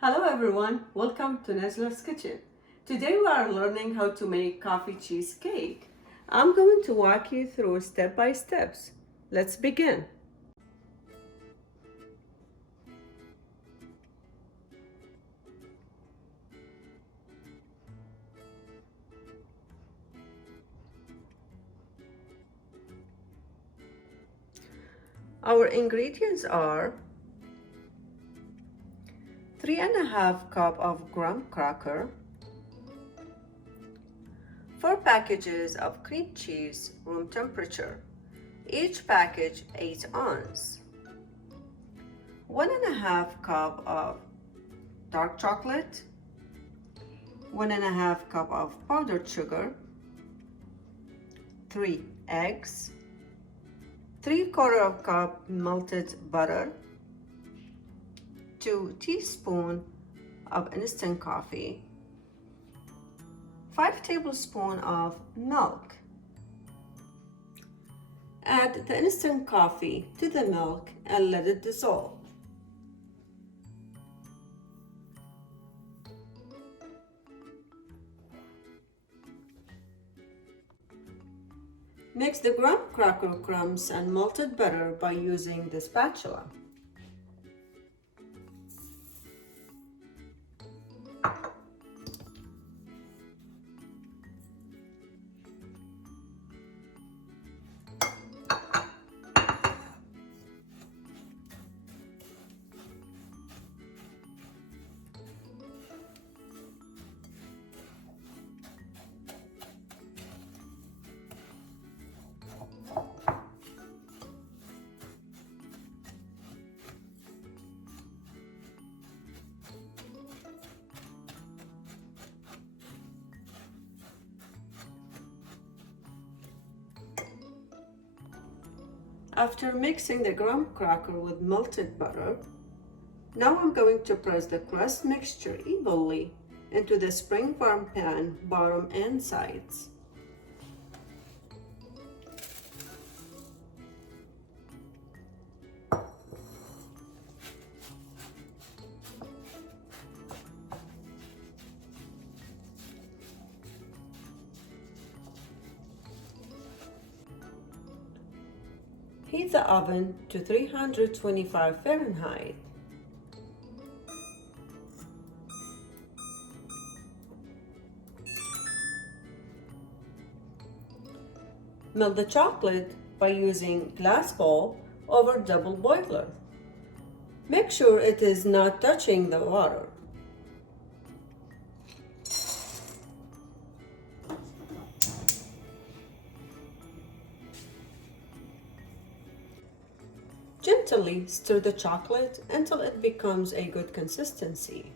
Hello everyone, welcome to Nezla's Kitchen. Today we are learning how to make coffee cheesecake. I'm going to walk you through step by steps. Let's begin. Our ingredients are 3.5 cup of graham cracker, 4 packages of cream cheese room temperature, each package 8 ounce, 1.5 cup of dark chocolate, 1.5 cup of powdered sugar, 3 eggs, 3/4 cup melted butter, 2 teaspoons of instant coffee, 5 tablespoons of milk. Add the instant coffee to the milk and let it dissolve. Mix the graham cracker crumbs and melted butter by using the spatula. After mixing the graham cracker with melted butter, now I'm going to press the crust mixture evenly into the spring warm pan, bottom and sides. Heat the oven to 325 Fahrenheit. Melt the chocolate by using glass bowl over double boiler. Make sure it is not touching the water. Gently stir the chocolate until it becomes a good consistency.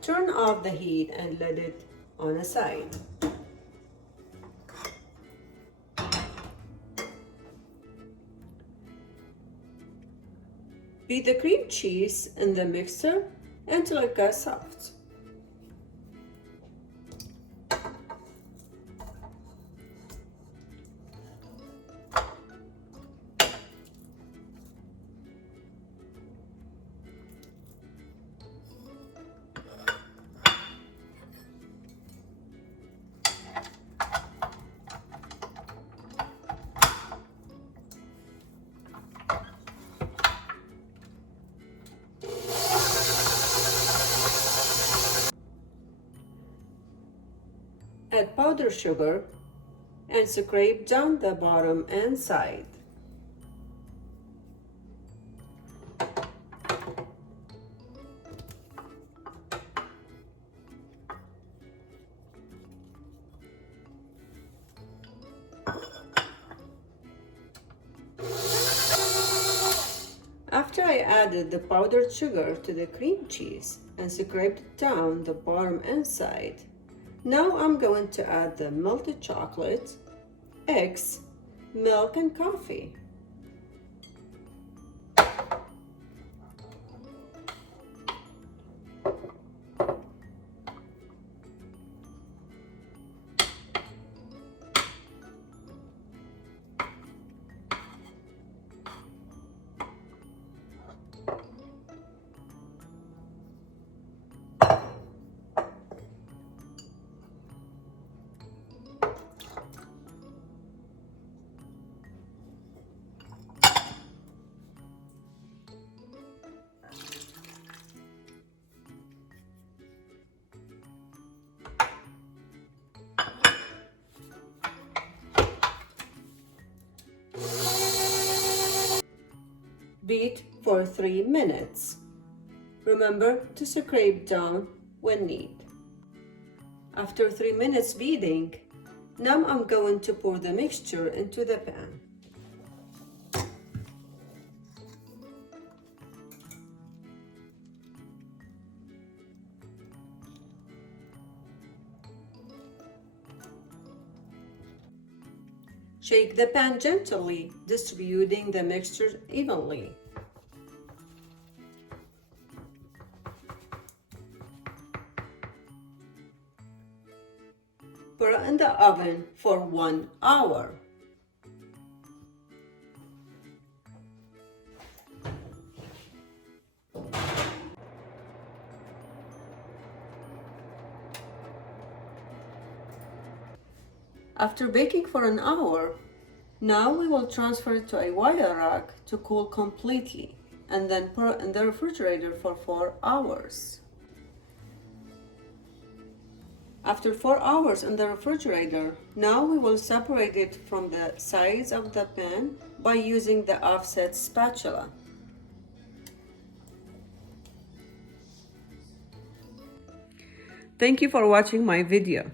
Turn off the heat and let it on a side. Beat the cream cheese in the mixer until it gets soft. Add powdered sugar and scrape down the bottom and side. After I added the powdered sugar to the cream cheese and scraped down the bottom and side, now I'm going to add the melted chocolate, eggs, milk, and coffee. Beat for 3 minutes. Remember to scrape down when need. After 3 minutes beating, now I'm going to pour the mixture into the pan. Shake the pan gently, distributing the mixture evenly. Put it in the oven for 1 hour. After baking for an hour, now we will transfer it to a wire rack to cool completely and then put it in the refrigerator for 4 hours. After 4 hours in the refrigerator, now we will separate it from the sides of the pan by using the offset spatula. Thank you for watching my video.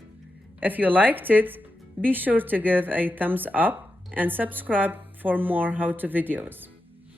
If you liked it, be sure to give a thumbs up and subscribe for more how-to videos.